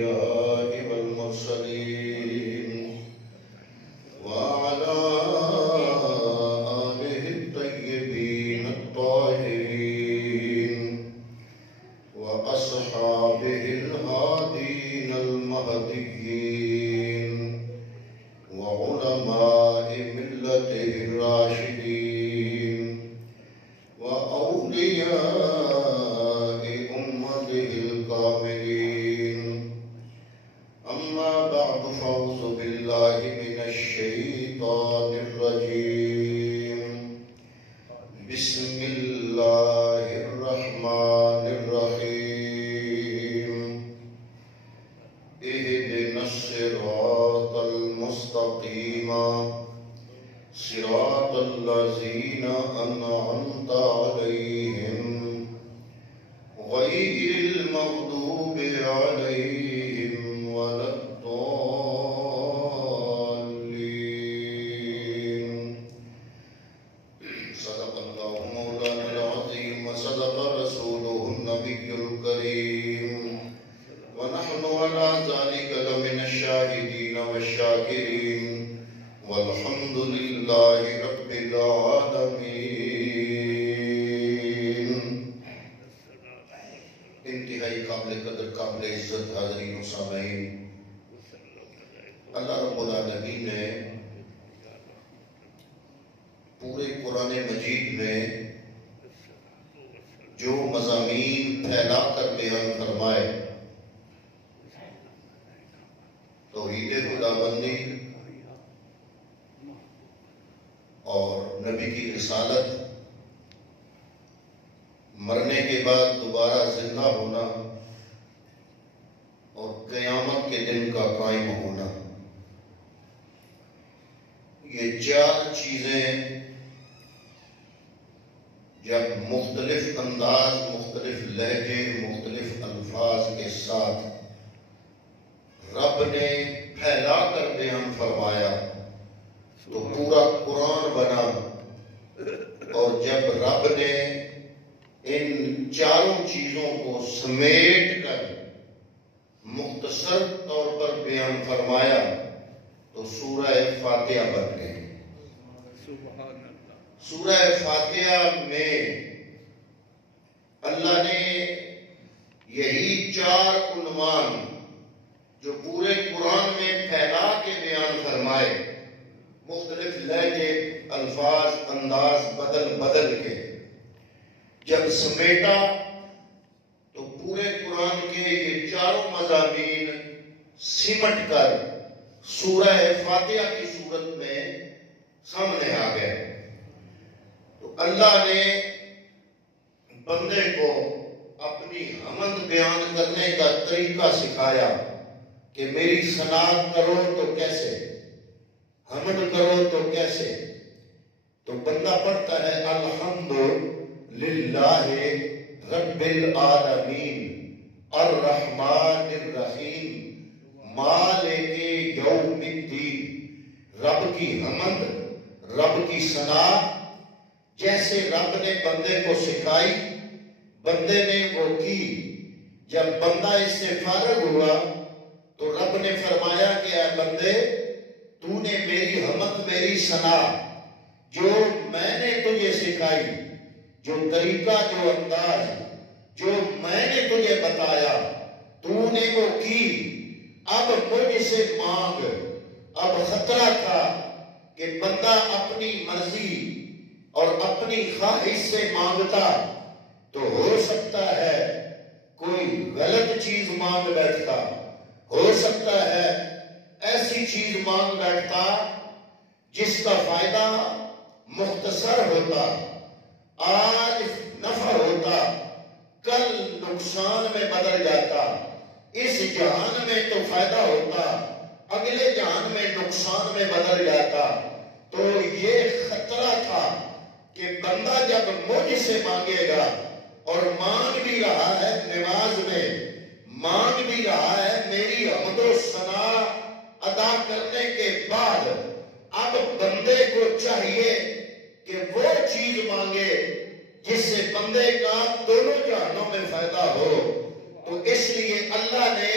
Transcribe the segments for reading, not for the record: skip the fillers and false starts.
الأنبياء والمرسلين وعلى آله الطيبين الطاهرين وأصحابه الهادين المهديين وعلماء ملته الراشدين وأولياء أمته الكاملين أما بعد فأعوذ بالله من الشيطان الرجيم بسم الله الرحمن الرحيم اهدنا الصراط المستقيم صراط الذين أنعمت عليهم غير المغضوب عليهم ولا الضالين. صدق الله مولانا العظيم وصدق رسوله النبي الكريم ونحن على ذلك لمن الشاهدين والشاكرين والحمد لله رب العالمين. انتہائی قابل قدر قابل عزت حاضرین و سامعین، اللہ رب العالمین نے پورے قرآن مجید میں جو مضامین پھیلا کر بیان فرمائے، توحید خداوندی اور نبی کی رسالت، مرنے کے بعد دوبارہ زندہ ہونا اور قیامت کے دن کا قائم ہونا، یہ چار چیزیں جب مختلف انداز، مختلف لہجے، مختلف الفاظ کے ساتھ رب نے پھیلا کر بیان فرمایا تو پورا قرآن بنا. اور جب رب نے ان چاروں چیزوں کو سمیٹ کر مختصر طور پر بیان فرمایا تو سورہ فاتحہ بن گئی. سورہ فاتحہ میں اللہ نے یہی چار عنوان جو پورے قرآن میں پھیلا کے بیان فرمائے، مختلف لہجے، الفاظ، انداز بدل بدل کے جب سمیٹا تو پورے قرآن کے یہ چاروں مضامین سمٹ کر سورہ فاتحہ کی صورت میں سامنے آ گئے. تو اللہ نے بندے کو اپنی حمد بیان کرنے کا طریقہ سکھایا کہ میری ثنا کرو تو کیسے، حمد کرو تو کیسے. تو بندہ پڑھتا ہے الحمد للہ رب العالمین الرحمن الرحیم مالک یوم الدین. رب کی حمد، رب کی ثنا جیسے رب نے بندے کو سکھائی، بندے نے وہ کی. جب بندہ اس سے فارغ ہوا تو رب نے فرمایا کہ اے بندے، تو نے میری حمد، میری ثنا جو میں نے تجھے سکھائی، جو طریقہ، جو انداز، جو میں نے تجھے بتایا، تو نے وہ کی. اب مجھ سے مانگ. اب خطرہ تھا کہ بندہ اپنی مرضی اور اپنی خواہش سے مانگتا تو ہو سکتا ہے کوئی غلط چیز مانگ بیٹھتا، ہو سکتا ہے ایسی چیز مانگ بیٹھتا جس کا فائدہ مختصر ہوتا، آج نفع ہوتا، کل نقصان میں بدل جاتا. اس جہان میں تو فائدہ ہوتا، اگلے جہان میں نقصان میں بدل جاتا. تو یہ خطرہ تھا کہ بندہ جب مجھ سے مانگے گا، اور مانگ بھی رہا ہے نماز میں، مانگ بھی رہا ہے میری حمد و ثنا ادا کرنے کے بعد، اب بندے کو چاہیے کہ وہ چیز مانگے جس سے بندے کا دونوں جہانوں میں فائدہ ہو. تو اس لیے اللہ نے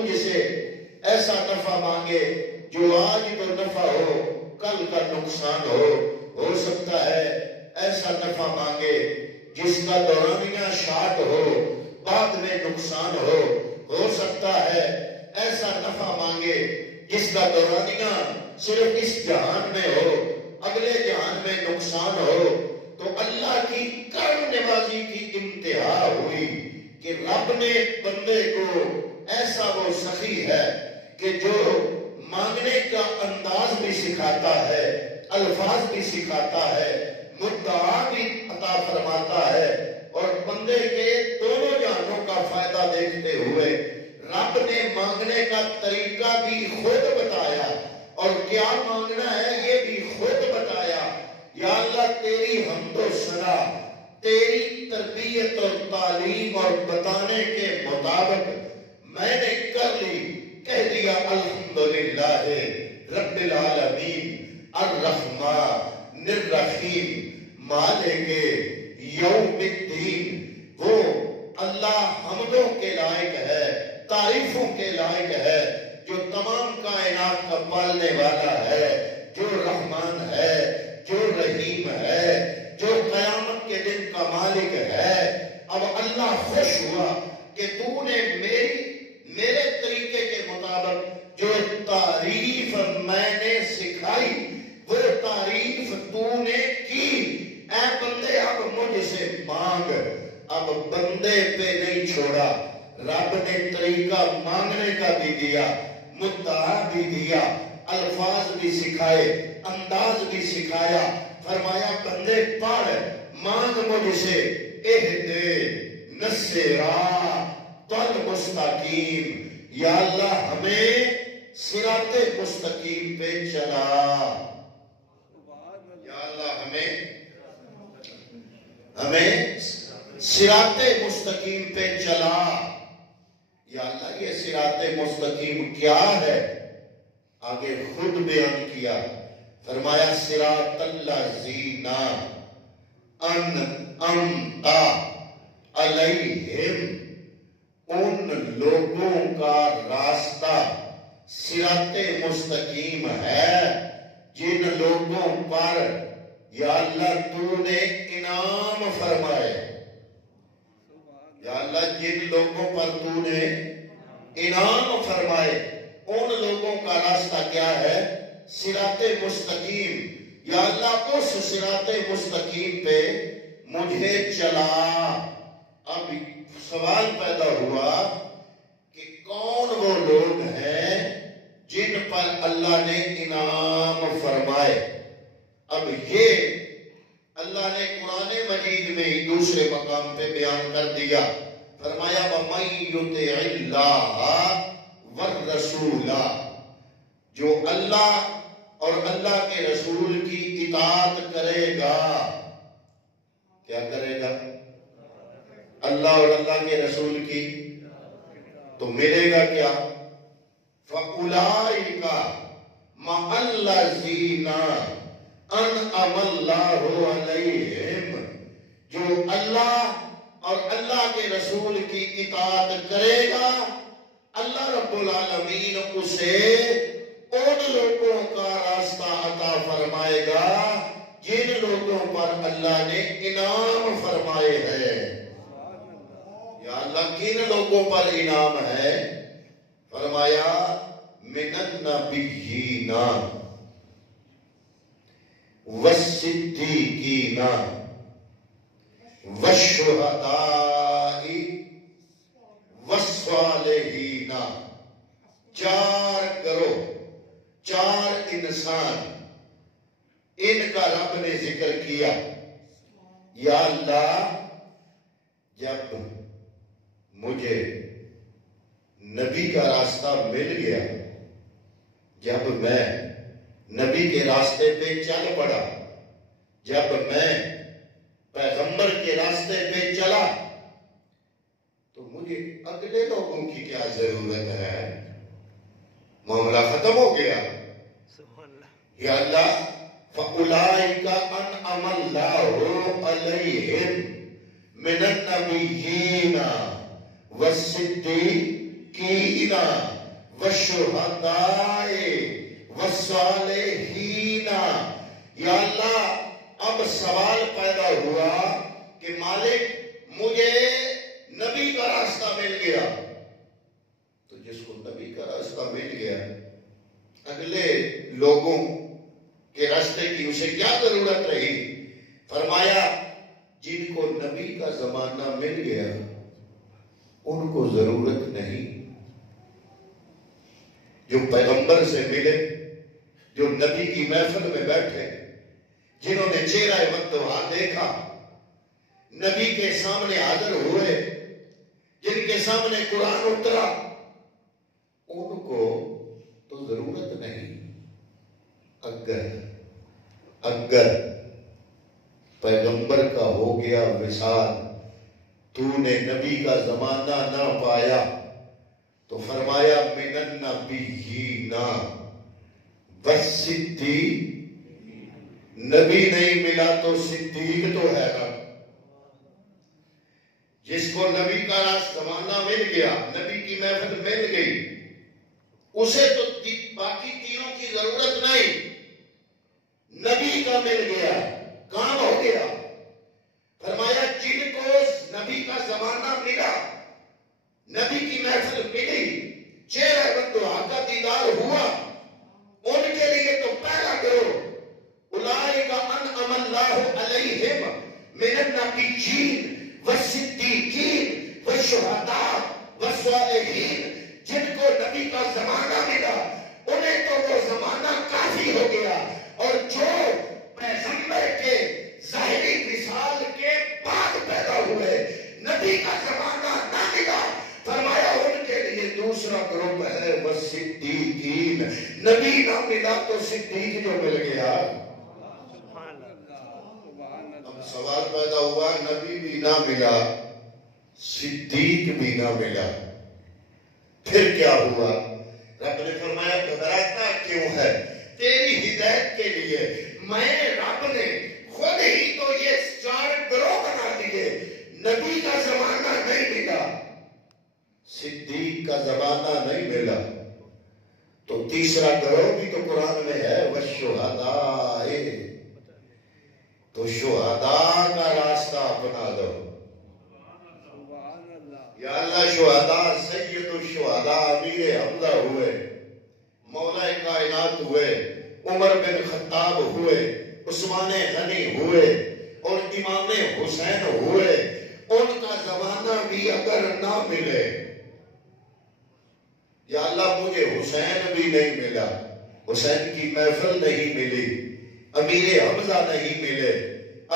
مجھ سے ایسا نفع مانگے جو آج تو نفع ہو کل کا نقصان ہو سکتا ہے ایسا نفع مانگے جس کا دورانیہ شاٹ ہو بعد میں نقصان ہو سکتا ہے ایسا نفع مانگے جس کا دورانیہ صرف اس جہان میں ہو اگلے جہان میں نقصان ہو. تو اللہ کی کرم نوازی کی انتہا ہوئی کہ رب نے بندے کو ایسا وہ سخی ہے کہ جو مانگنے کا انداز بھی سکھاتا ہے الفاظ بھی سکھاتا ہے مدعا بھی عطا فرماتا ہے اور بندے کے دونوں جہانوں کا فائدہ دیکھتے ہوئے رب نے مانگنے کا طریقہ بھی خود بتایا اور کیا مانگنا ہے یہ بھی خود بتایا. یا اللہ تیری حمد و ثنا تیری تربیت اور تعلیم اور بتانے کے مطابق میں نے کر لی کہہ دیا الحمدللہ رب العالمین الرحمن الرحیم مالک یوم الدین. وہ اللہ حمدوں کے لائق ہے تعریفوں کے لائق ہے جو تمام کائنات کا پالنے والا ہے جو رحمان ہے جو رحیم ہے جو قیامت کے دن کا مالک ہے. اب اللہ خوش ہوا کہ تو نے میرے طریقے کے مطابق جو تعریف میں نے سکھائی وہ تعریف تو نے کی. اے بندے اب مجھ سے مانگ. اب بندے پہ نہیں چھوڑا رب نے طریقہ مانگنے کا بھی دیا مدعا بھی دیا الفاظ بھی سکھائے انداز بھی سکھایا. فرمایا بندے پڑھ مانگ مجھ سے اہدنا الصراط المستقیم. یا اللہ ہمیں صراط مستقیم پہ چلا. یا اللہ ہمیں صراط مستقیم پہ چلا. یا اللہ یہ صراط مستقیم کیا ہے آگے خود بیان کیا. فرمایا صراط الذین انعمت علیہم ان لوگوں کا راستہ صراط مستقیم ہے جن لوگوں پر یا اللہ تو نے انعام فرمائے. یا اللہ جن لوگوں پر تو نے انعام فرمائے ان لوگوں کا راستہ کیا ہے صراط مستقیم. یا اللہ اس صراط مستقیم پہ مجھے چلا. اب سوال پیدا ہوا کہ کون وہ لوگ ہیں جن پر اللہ نے انعام فرمائے. اب یہ اللہ نے قرآن مجید میں ہی دوسرے مقام پہ بیان کر دیا. فرمایا وَمَن يُطِعِ اللَّهَ وَالرَّسُولَ جو اللہ اور اللہ کے رسول کی اطاعت کرے گا. کیا کرے گا اللہ اور اللہ کے رسول کی تو ملے گا کیا فَأُولَئِكَ مَعَ الَّذِينَ انعم اللہ علیہم جو اللہ اور اللہ کے رسول کی اطاعت کرے گا اللہ رب العالمین اسے ان لوگوں کا راستہ عطا فرمائے گا جن لوگوں پر اللہ نے انعام فرمائے ہیں. یا اللہ کن لوگوں پر انعام ہے فرمایا من النبیین والصدیقین والشہداء والصالحین. چار گروہ چار انسان ان کا رب نے ذکر کیا. یا اللہ جب مجھے نبی کا راستہ مل گیا جب میں نبی کے راستے پہ چل پڑا جب میں پیغمبر کے راستے پہ چلا تو مجھے اگلے لوگوں کی کیا ضرورت ہے. معاملہ ختم ہو گیا. یا اللہ فَأُولَئِكَ أَنْعَمَ اللَّهُ عَلَيْهِمْ مِنَ النَّبِيِّينَ والشہداء والصالحین. یا اللہ اب سوال پیدا ہوا کہ مالک مجھے نبی کا راستہ مل گیا. تو جس کو نبی کا راستہ مل گیا اگلے لوگوں کے راستے کی اسے کیا ضرورت رہی؟ فرمایا جن کو نبی کا زمانہ مل گیا ان کو ضرورت نہیں. جو پیغمبر سے ملے، جو نبی کی محفل میں بیٹھے، جنہوں نے چہرہ وقتوا دیکھا، نبی کے سامنے حاضر ہوئے، جن کے سامنے قرآن اترا، ان کو تو ضرورت نہیں. اگر پیغمبر کا ہو گیا وصال، تو نے نبی کا زمانہ نہ پایا، تو فرمایا من النبیین والصدیق. نبی نہیں ملا تو صدیق تو ہے نا. جس کو نبی کا زمانہ مل گیا، نبی کی محفل مل گئی، اسے تو باقی تینوں کی ضرورت نہیں. نبی کا مل گیا، کام ہو گیا. فرمایا جن کو نبی کا زمانہ ملا، نبی کی محفل ملی، چہرہ وقتوا کا دیدار ہوا، ان کے لیے تو پہلا کرو اولئک انعم اللہ علیہم من النبیین والصدیقین والشہداء والصالحین. جن کو نبی کا زمانہ ملا انہیں تو وہ زمانہ کافی ہو گیا، اور جو پیغمبر کے ظاہری مثال کے بعد پیدا ہوئے، نبی کا زمانہ نہ ملا، فرمایا ان کے لیے دوسرا گروپ ہے والصدیقین. نبی نہ ملا تو صدیق جو مل گیا. اب سوال پیدا ہوا نبی بھی نہ ملا، صدیق بھی نہ ملا، پھر کیا ہوا؟ رب نے فرمایا گھبراتا کیوں ہے؟ تیری ہدایت کے لیے میں رب نے خود ہی تو یہ 4 گروہ بنا دیے. نبی کا زمانہ نہیں ملا، صدیق کا زمانہ نہیں ملا، تو تیسرا گروہ بھی تو قرآن میں ہے والشہداء. تو شہداء کا راستہ اپنا دو. یا اللہ شہداء سید الشہداء امیر حمزہ ہوئے، مولا کائنات ہوئے، عمر بن خطاب ہوئے، عثمان غنی ہوئے، اور امام حسین ہوئے. ان کا زمانہ بھی اگر نہ ملے، یا اللہ مجھے حسین بھی نہیں ملا، حسین کی محفل نہیں ملی، امیر حمزہ نہیں ملے،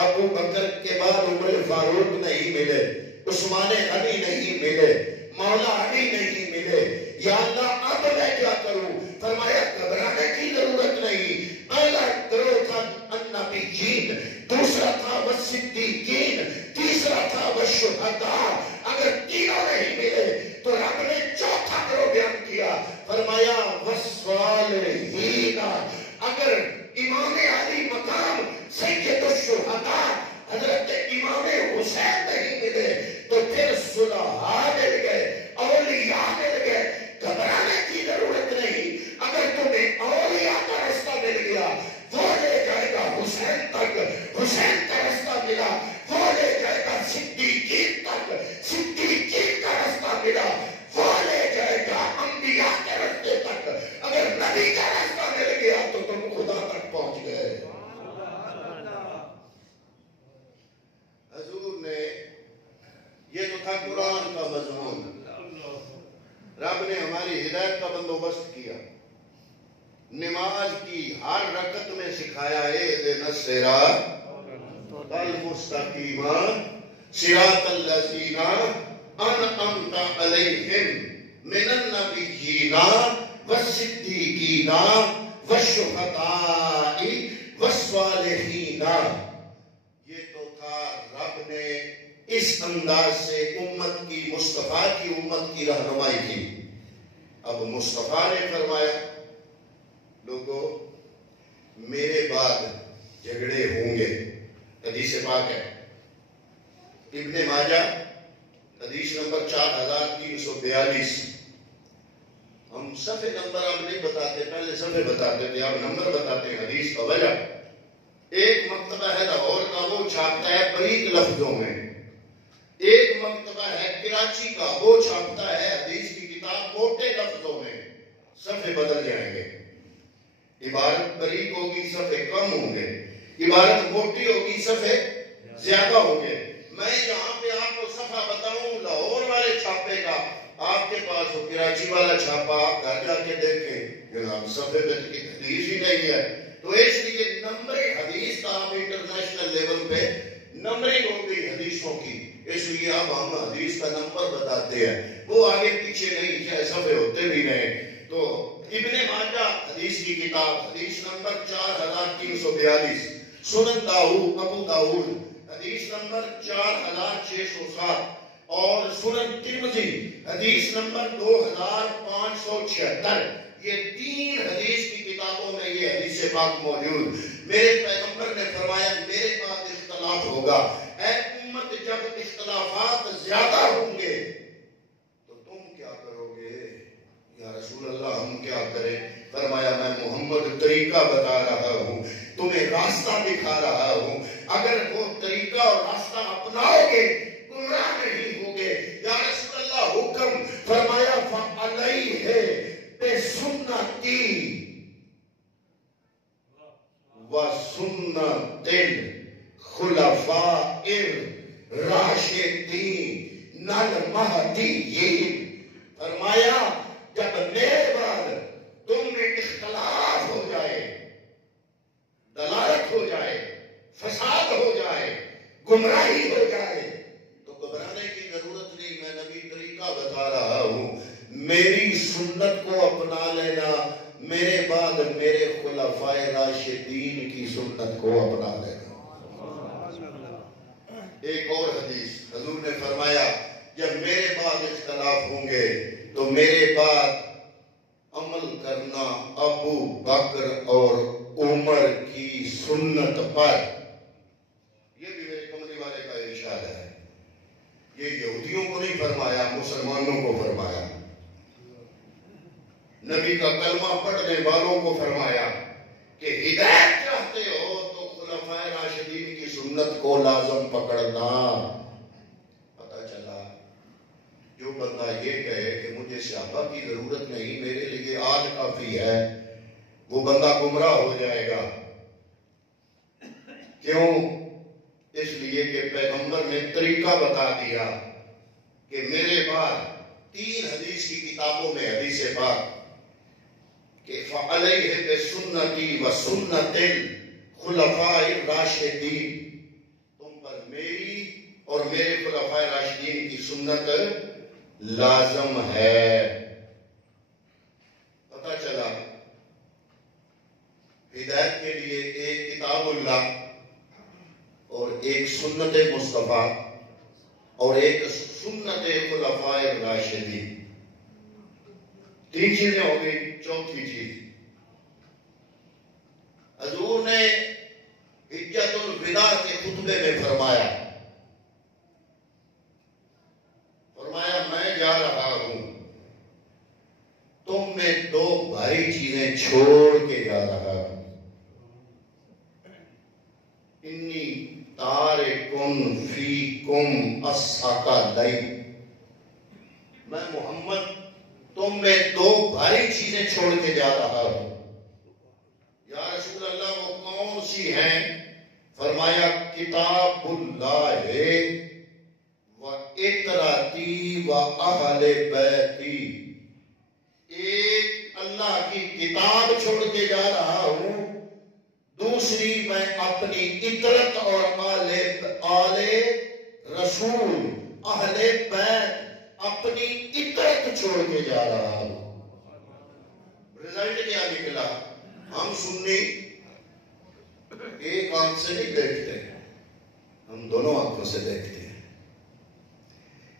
ابو بکر کے بعد عمر فاروق نہیں ملے، عثمان غنی نہیں ملے، مولا علی نہیں ملے، یا اللہ اب میں کیا کروں؟ فرمایا گھبرانے کی ضرورت نہیں. پہلا گروہ تھا النبیین، دوسرا تھا والصدیقین، تیسرا تھا والشہداء. اگر تینوں نہیں ملے تو رب نے چوتھا گروہ بیان کیا، فرمایا والصالحین. اگر امام علی مقام سید الشہداء حضرت امام حسین نہیں ملے تو پھر صلحاء مل گئے، اولیاء مل گئے. گھبرانے کی ضرورت نہیں. اگر تمہیں اولیاء کا رستہ مل گیا وہ لے جائے گا حسین تک، حسین کا رستہ ملا وہ لے جائے گا صدیقین تک، صدیقین کا رستہ ملا وہ لے جائے گا انبیاء کے رستے تک. اگر نبی کا رستہ مل گیا تو تم خدا تک پہنچ گئے. حضور نے یہ تو تھا قرآن کا مضمون. رب نے ہماری ہدایت کا بندوبست کیا. نماز کی ہر رکعت میں سکھایا اہدنا الصراط المستقیم صراط الذین انعمت علیہم من النبیین والصدیقین والشہداء والصالحین. یہ تو تھا رب نے اس انداز سے امت کی، مصطفیٰ کی امت کی رہنمائی کی. اب مصطفیٰ نے فرمایا لوگوں میرے بعد جھگڑے ہوں گے. حدیث پاک ہے ابن ماجہ حدیث نمبر 4342. ہم صفحے نمبر اب نہیں بتاتے، پہلے صفحے بتاتے تھے، اب نمبر بتاتے ہیں حدیث کا وجہ۔ ایک مکتبہ ہے لاہور کا، وہ چھاپتا ہے باریک لفظوں میں، ایک مکتبہ ہے کراچی کا، وہ چھاپتا ہے حدیث کی کتاب موٹے لفظوں میں، صفحے بدل جائیں گے، عبارت باریک ہوگی صفحے کم ہوں گے، عبارت موٹی ہوگی صفحے زیادہ ہوں گے۔ میں یہاں پہ آپ کو صفحہ بتاؤں لاہور والے چھاپے کا، آپ کے پاس ہو کراچی والا چھاپا، آپ گھر جا کے دیکھیں جناب صفحے پہ حدیث ہی نہیں ہے۔ تو اس لیے نمبرنگ حدیث کا آپ انٹرنیشنل لیول پہ نمبرنگ ہو گئی حدیثوں کی، اس لیے اب ہم حدیث کا نمبر بتاتے ہیں، وہ آگے پیچھے نہیں، چاہے صفحے ہوتے بھی نہیں۔ تو ابن ماجہ حدیث کی کتاب، حدیث نمبر 4342، سنن داؤد ابو داؤد حدیث نمبر 4607، اور سنن ترمذی حدیث نمبر 2576، یہ تین حدیث کی کتابوں میں یہ حدیث پاک موجود۔ میرے پیغمبر نے فرمایا میرے بعد اختلاف ہوگا، اے امت جب اختلافات زیادہ ہوں گے تو تم کیا کرو گے؟ یا رسول اللہ ہم کیا کریں؟ فرمایا میں محمد طریقہ بتا رہا ہوں، تمہیں راستہ دکھا رہا ہوں، اگر وہ طریقہ اور راستہ اپناؤ گے گمراہ نہیں ہوگے۔ یا رسول اللہ حکم فرمایا فعلیہ بسنتی وسنت الخلفاء الراشدین المہدیین، فرمایا جب میرے بعد تم میں اختلاف ہو جائے، دلالت ہو جائے، فساد ہو جائے، گمراہی ہو جائے تو گھبرانے کی ضرورت نہیں، میں نبی طریقہ بتا رہا ہوں، میری سنت کو اپنا لینا، میرے بعد میرے خلفائے راشدین کی سنت کو اپنا لینا۔ ایک اور حدیث حضور نے فرمایا جب میرے بعد اختلاف ہوں گے تو میرے بعد عمل کرنا ابو بکر اور عمر کی سنت پر۔ یہ بھی میرے کملی والے کا ارشاد ہے، یہ یہودیوں کو نہیں فرمایا، مسلمانوں کو فرمایا، نبی کا کلمہ پڑھنے والوں کو فرمایا کہ ہدایت چاہتے ہو تو خلفائے راشدین کی سنت کو لازم پکڑنا۔ پتہ چلا جو بندہ یہ کہے کہ مجھے صحابہ کی ضرورت نہیں، میرے لیے آج کافی ہے، وہ بندہ گمراہ ہو جائے گا۔ کیوں؟ اس لیے کہ پیغمبر نے طریقہ بتا دیا کہ میرے بعد تین حدیث کی کتابوں میں حدیث پاک کہ فعلیہ بسنتی وسنت الخلفاء الراشدین، تم پر میری اور میرے خلفاء راشدین کی سنت لازم ہے۔ پتہ چلا ہدایت کے لیے ایک کتاب اللہ اور ایک سنت مصطفیٰ اور ایک سنت خلفاء راشدین، تین چیزیں ہو گئی۔ چوتھی چیز حضور نے حجت الوداع کے خطبے میں فرمایا میں جا رہا ہوں، تم میں دو بھاری چیزیں چھوڑ کے جا رہا ہوں، انی تارکن فیکم الثقلین، میں محمد تم میں دو بھاری چیزیں چھوڑ کے جا رہا ہوں۔ یا رسول اللہ وہ کون سی ہیں؟ فرمایا کتاب اللہ و اطراتی و اہل بیتی، ایک اللہ کی کتاب چھوڑ کے جا رہا ہوں، دوسری میں اپنی اطرت اور آل رسول اہل بیت اپنی اطرت چھوڑ کے جا رہا ہوں۔ رزلٹ کیا نکلا؟ ہم سنی ایک آنکھ سے نہیں دیکھتے، ہم دونوں آنکھوں سے دیکھتے ہیں۔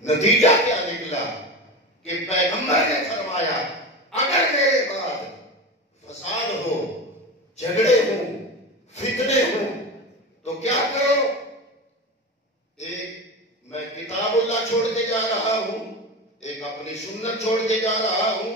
نتیجہ کیا نکلا کہ پیغمبر نے فرمایا اگر میرے بعد فساد ہو، جھگڑے ہوں، فتنے ہوں تو کیا کرو؟ ایک میں کتاب اللہ چھوڑ کے جا رہا ہوں، ایک اپنی سنت چھوڑ کے جا رہا ہوں،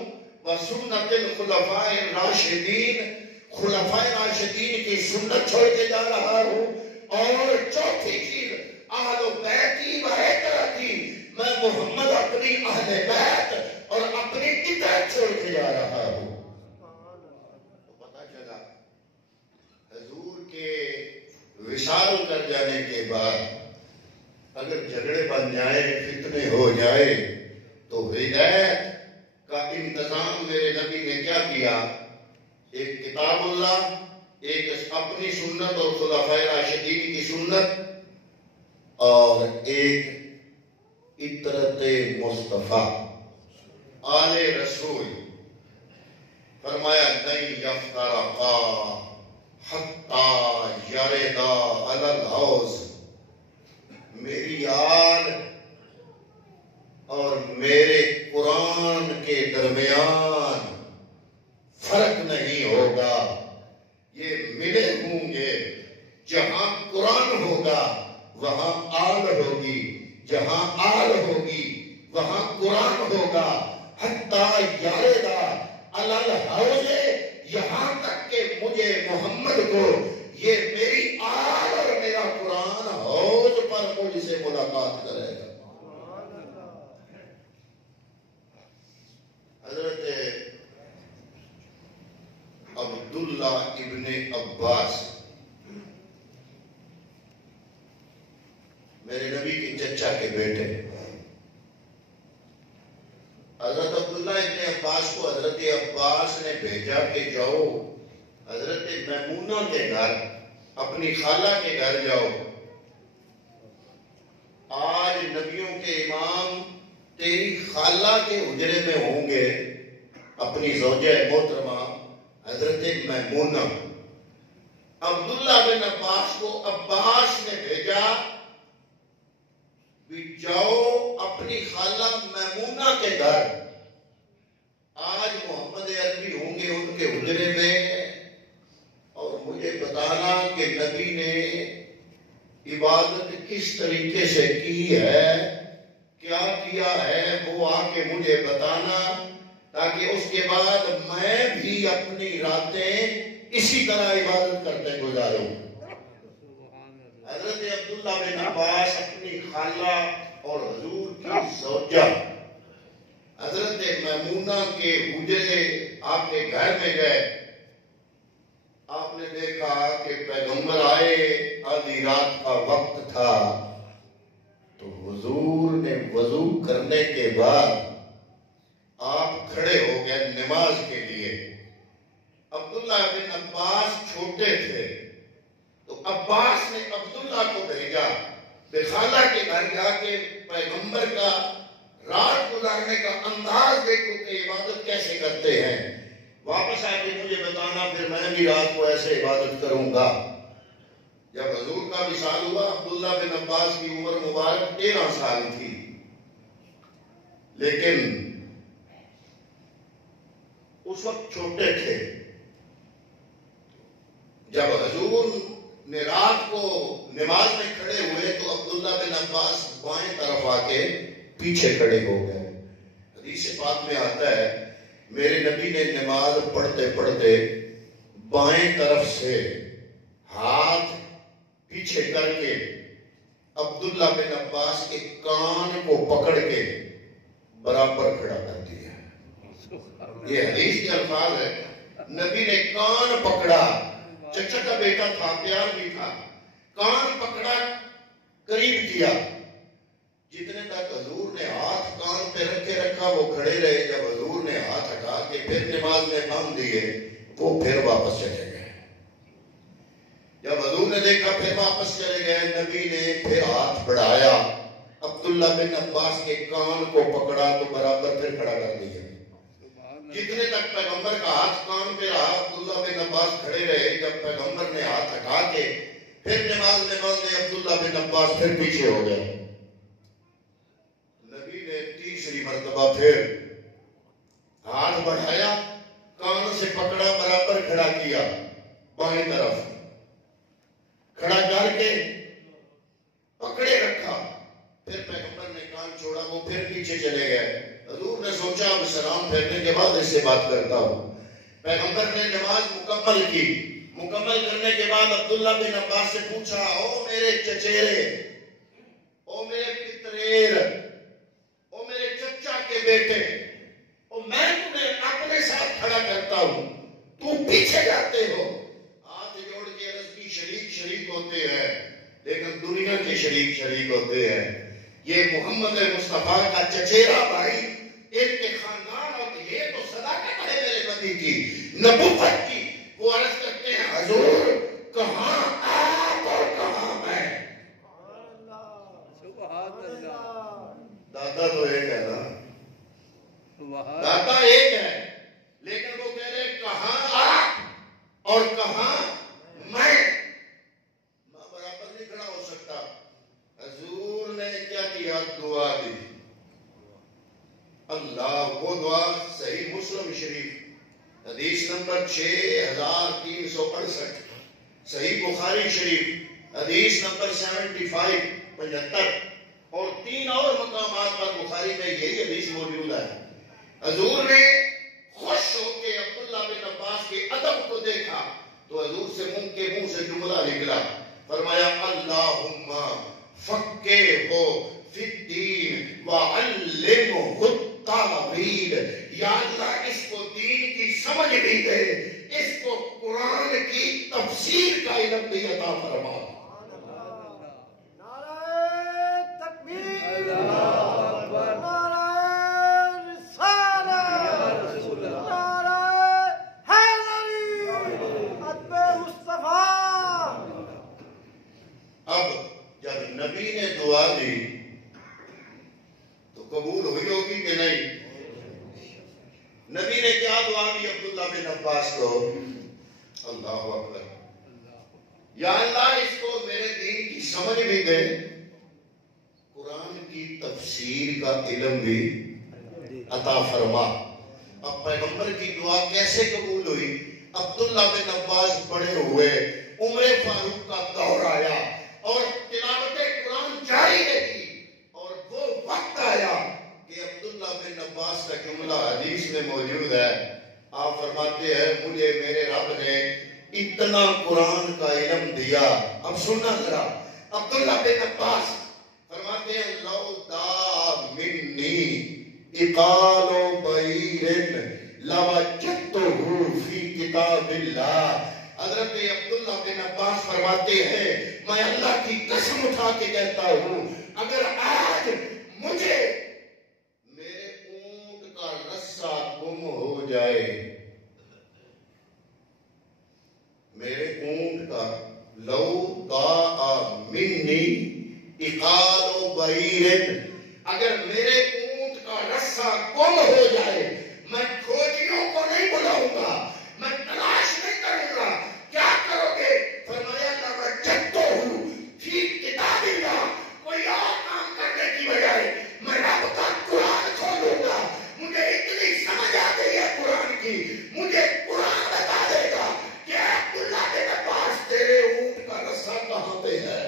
وسنت الخلفاء الراشدین، خلفاء راشدین کی سنت چھوڑ کے جا رہا ہوں. اور چوتھی چیز اہل بیتی و اطاعتی، میں محمد اپنی اہل بیت اور اپنی اطاعت چھوڑ کے جا رہا ہوں. تو پتہ چلا حضور کے وصال کر جانے کے بعد اگر جھگڑے بن جائے، فتنے ہو جائے، تو ہدایت کا انتظام میرے نبی نے کیا کیا؟ ایک کتاب اللہ، ایک اپنی سنت اور خلفائے راشدین کی سنت، اور ایک عطرت مصطفیٰ آل رسول. فرمایا نہیں یفترقا حتی یردا علی الحوض، میری آل اور میرے قرآن کے درمیان فرق نہیں ہوگا. یہ ملے ہوں گے. جہاں قرآن ہوگا وہاں آل ہوگی، جہاں آل ہوگی وہاں قرآن ہوگا. حتی یردا علی الحوض، یہاں تک کہ مجھے محمد کو یہ میری آل اور میرا قرآن حوض پر مجھ سے ملاقات کرے گا. حضرت عبداللہ ابن عباس میرے نبی کے چچا کے بیٹے، حضرت عبداللہ ابن عباس کو حضرت عباس نے بھیجا کہ جاؤ حضرت میمونہ کے گھر، اپنی خالہ کے گھر جاؤ. آج نبیوں کے امام تیری خالہ کے حجرے میں ہوں گے، اپنی زوجہ محترمہ حضرت میمونہ. عبداللہ بن عباس کو عباس نے بھیجا بھی جاؤ اپنی خالہ میمونہ کے گھر، آج محمد عربی ہوں گے ان کے حجرے میں، اور مجھے بتانا کہ نبی نے عبادت کس طریقے سے کی ہے، کیا کیا ہے، وہ آ کے مجھے بتانا، تاکہ اس کے بعد میں بھی اپنی راتیں اسی طرح عبادت کرتے گزاروں. حضرت عبداللہ بن عباس اپنی خالہ اور حضور کی زوجہ حضرت میمونہ کے حجرے آپ کے گھر میں گئے. آپ نے دیکھا کہ پیغمبر آئے، آدھی رات کا وقت تھا، تو حضور نے وضو کرنے کے بعد آپ کھڑے ہو گئے نماز کے لیے. عبداللہ بن عباس چھوٹے تھے، تو عباس نے عبداللہ کو بھیجا کہ خالہ کے گھر جا کے پیغمبر کا رات گزارنے کا انداز دیکھو کہ عبادت کیسے کرتے ہیں، واپس آ کے مجھے بتانا، پھر میں بھی رات کو ایسے عبادت کروں گا. جب حضور کا وصال ہوا، عبداللہ بن عباس کی عمر مبارک 13 سال تھی، لیکن اس وقت چھوٹے تھے. جب حضور نے رات کو نماز میں کھڑے ہوئے تو عبداللہ بن عباس بائیں طرف آ کے پیچھے کھڑے ہو گئے. حدیث پاک میں آتا ہے میرے نبی نے نماز پڑھتے پڑھتے بائیں طرف سے ہاتھ پیچھے کر کے عبداللہ بن عباس کے کان کو پکڑ کے برابر کھڑا کر دیا. یہ حدیث کے الفاظ ہے. نبی نے کان پکڑا، چچا کا بیٹا تھا، پیار بھی تھا، کان پکڑا، قریب کیا. جتنے تک حضور نے ہاتھ کان پہ رکھے رکھا وہ کھڑے رہے. جب حضور نے ہاتھ ہٹا کے پھر نماز میں باندھ دیے، وہ پھر واپس چلے گئے. جب حضور نے دیکھا پھر واپس چلے گئے، نبی نے پھر ہاتھ بڑھایا، عبداللہ بن عباس کے کان کو پکڑا تو برابر پھر کھڑا کر دیا. جتنے تک پیغمبر کا ہاتھ کان پہ رہا عبداللہ بن عباس کھڑے رہے. جب پیغمبر نے ہاتھ ہٹا کے پھر نماز میں باندھے، عبداللہ بن عباس پھر پیچھے ہو گئے. نبی نے تیسری مرتبہ پھر ہاتھ بڑھایا، کان سے پکڑا، برابر کھڑا کیا، بائیں طرف کھڑا کر کے پکڑے رکھا. پھر پیغمبر نے کان چھوڑا، وہ پھر پیچھے چلے گئے. حضور نے سوچا اب سلام سلام پھیرنے کے بعد اس سے بات کرتا ہوں. پیغمبر نے نماز مکمل کی. مکمل کرنے کے بعد عبداللہ بن عباس سے پوچھا، او میرے چچیرے، او میرے پتریر، او میرے چچا کے بیٹے، او میں تمہیں اپنے ساتھ کھڑا کرتا ہوں، تو پیچھے جاتے ہو. ہاتھ جوڑ کے عرض کی شریک ہوتے ہیں لیکن دنیا کے شریک ہوتے ہیں. یہ محمد مصطفیٰ کا چچیرا بھائی، ایک کے خاندان، اور یہ تو صداقت ہے میرے نبی کی، نبوت کی. وہ عرض کرتے ہیں، حضور کہاں آپ اور کہاں میں؟ دادا تو ایک ہے نا، دادا ایک ہے، لیکن وہ کہہ رہے کہاں آپ اور کہاں میں. ماں برابر نہیں کھڑا ہو سکتا. حضور نے کیا کیا؟ دعا دی. اللہ، وہ دعا صحیح مسلم شریف حدیث نمبر 6368، صحیح بخاری شریف حدیث نمبر 75 اور 3 اور مقامات پر بخاری میں یہی حدیث موجود ہے. حضور نے خوش ہو کے عبداللہ بن عباس کے ادب کو دیکھا تو حضور سے منہ سے جملہ نکلا، فرمایا اللہم فقہہ فی الدین وعلمہ التاویل. یا اللہ اس کو دین کی سمجھ بھی دے، اس کو قرآن کی تفسیر کا علم بھی عطا فرما. اب جب نبی نے دعا دی تو قبول ہوئی ہوگی کہ نہیں؟ نبی نے کیا دعا دی عبداللہ بن عباس کو؟ اللہ اکبر، یا اللہ اس کو میرے دین کی سمجھ بھی دے، قرآن کی تفسیر کا علم بھی عطا فرما. اب پیغمبر کی دعا کیسے قبول ہوئی؟ عبداللہ بن عباس بڑے ہوئے، عمر فاروق کا دور آیا اور تلاوت قرآن جاری رہی، اور وہ وقت آیا کہ عبداللہ بن عباس کا جملہ حدیث میں موجود ہے. آپ فرماتے ہیں مجھے میرے رب نے اتنا قرآن کا علم دیا. اب سننا ذرا، عبداللہ بن عباس فرماتے ہیں لو دا منی اقال بعیر لوجدتہ فی کتاب اللہ. حضرت عبداللہ بن عباس فرماتے ہیں میں اللہ کی قسم اٹھا کے کہتا ہوں اگر آج مجھے میرے اونٹ کا رسہ گم ہو جائے، میرے اونٹ کا لو ضاع منی اقال بعیر، اگر میرے اونٹ کا رسہ گم ہو جائے، میں کھوجیوں کو نہیں بلاؤں گا، میں تلاش نہیں کروں گا. کیا کرو گے؟ فرمایا لوجدتہ فی کتاب اللہ، کوئی اور کام کرنے کی بجائے میں رب کا قرآن کھولوں گا. مجھے اتنی سمجھ آ گئی ہے قرآن کی، مجھے قرآن بتا دے گا کہ عبداللہ بن عباس تیرے اونٹ کا رسہ کہاں پہ ہے.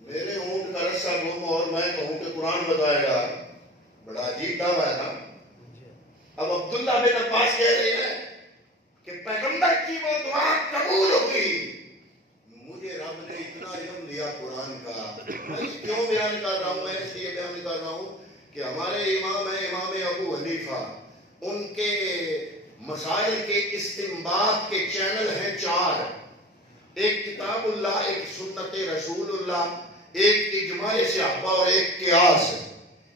میرے اونٹ کا رسہ گم اور میں کہوں کہ قرآن بتائے گا، بڑا عجیب دعویٰ ہے نا. اب عبداللہ بن عباس کہہ رہے ہیں کہ پیغمبر کی وہ دعا قبول ہوئی، مجھے رب نے اتنا علم دیا قرآن کا. میں کیوں بیان کر رہا ہوں؟ میں اس لیے بیان کر رہا ہوں کہ ہمارے امام ہیں امام ابو حنیفہ، ان کے مسائل کے استنباط کے چینل ہیں 4، ایک کتاب اللہ، ایک سنت رسول اللہ، ایک اجماع صحابہ اور ایک قیاس.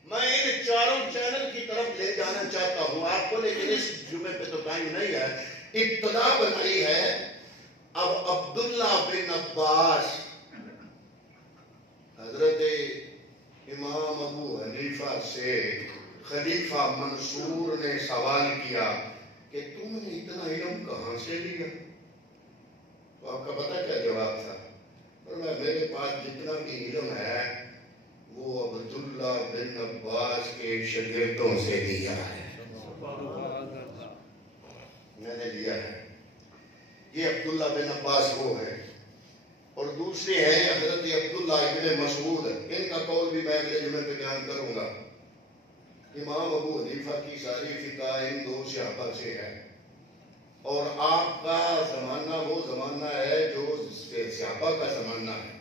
میں ان 4 چینل کی طرف لے جانا چاہتا ہوں آپ کو، لیکن اس جمعے پہ تو ٹائم نہیں ہے. ابتدا بنائی ہے اب عبداللہ بن عباس. حضرت امام ابو حنیفہ سے خلیفہ منصور نے سوال کیا کہ تم نے اتنا علم کہاں سے لیا؟ تو آپ کا پتہ کیا جواب تھا؟ میرے پاس جتنا بھی علم ہے وہ عبداللہ بن عباس کے شاگردوں سے لیا ہے، میں نے لیا ہے. یہ عبداللہ بن عباس وہ ہے. اور دوسرے ہیں حضرت عبداللہ ابن مسعود، ان کا قول بھی میں اگلے جمعے پہ بیان کروں گا۔ امام ابو حنیفہ کی ساری فقہ ان دو صحابہ سے ہے، اور آپ کا زمانہ وہ زمانہ ہے جو صحابہ کا زمانہ ہے،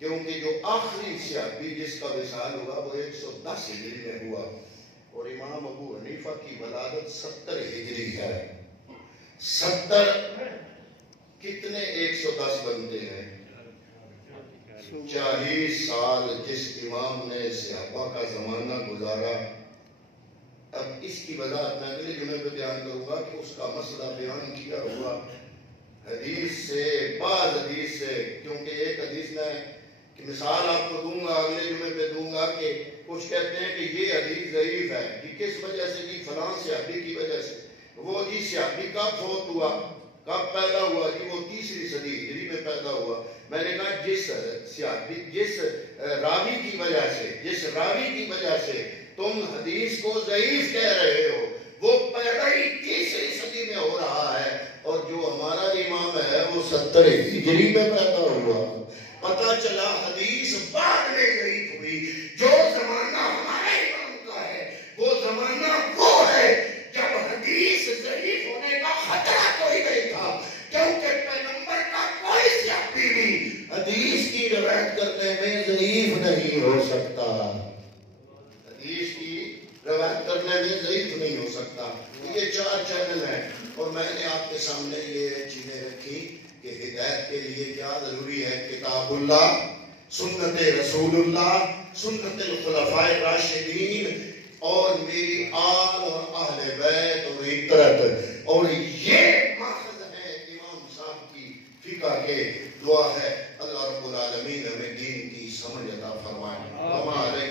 کیونکہ جو آخری صحابی جس کا وصال ہوا وہ 110 ہجری میں ہوا، اور امام ابو حنیفہ کی ولادت 70 ہجری ہے۔ 70 کتنے 110 بنتے ہیں؟ 40 سال جس امام نے صحابہ کا زمانہ گزارا۔ اب اس کی وضاحت میں اگلے جمعے پہ بیان کروں گا کہ اس کا مسئلہ بیان کیا ہوا حدیث سے، بعض حدیث سے، کیونکہ ایک حدیث میں مثال آپ کو دوں گا، اگلے جمعے پہ دوں گا، کہ کچھ کہتے ہیں کہ یہ حدیث ضعیف ہے، کہ کس وجہ سے؟ کہ فلاں صحابی کی وجہ سے۔ وہ جی صحابی کب فوت ہوا، کب پیدا ہوا؟ جی وہ 3 صدی ہجری میں پیدا ہوا۔ میں نے کہا جس صحابی، جس راوی کی وجہ سے تم حدیث کو ضعیف کہہ رہے ہو، وہ پیدا ہی 3 صدی میں ہو رہا ہے، اور جو ہمارا امام ہے وہ 70 ہجری میں پیدا ہوا۔ پتہ چلا حدیث بعد میں ضعیف ہوئی۔ جو زمانہ ہمارے امام کا ہے وہ زمانہ وہ ہے جب حدیث ضعیف ہونے کا خطرہ کوئی نہیں تھا، کیونکہ پیغمبر کا کوئی صحابی بھی حدیث کی روایت کرنے میں ضعیف نہیں ہو سکتا، حدیث کی روایت کرنے میں ضعیف نہیں ہو سکتا۔ یہ 4 چینل ہیں، اور میں نے آپ کے سامنے یہ چیزیں رکھی کہ ہدایت کے لیے کیا ضروری ہے؟ کتاب اللہ، سنت رسول اللہ، سنت الخلفاء الراشدین، اور میری آل اور اہل بیت اور عطرت، اور یہ ماخذ ہے امام صاحب کی فقہ کے۔ دعا ہے اللہ رب العالمین ہمیں دین کی سمجھ عطا فرمائے۔ وما علیہ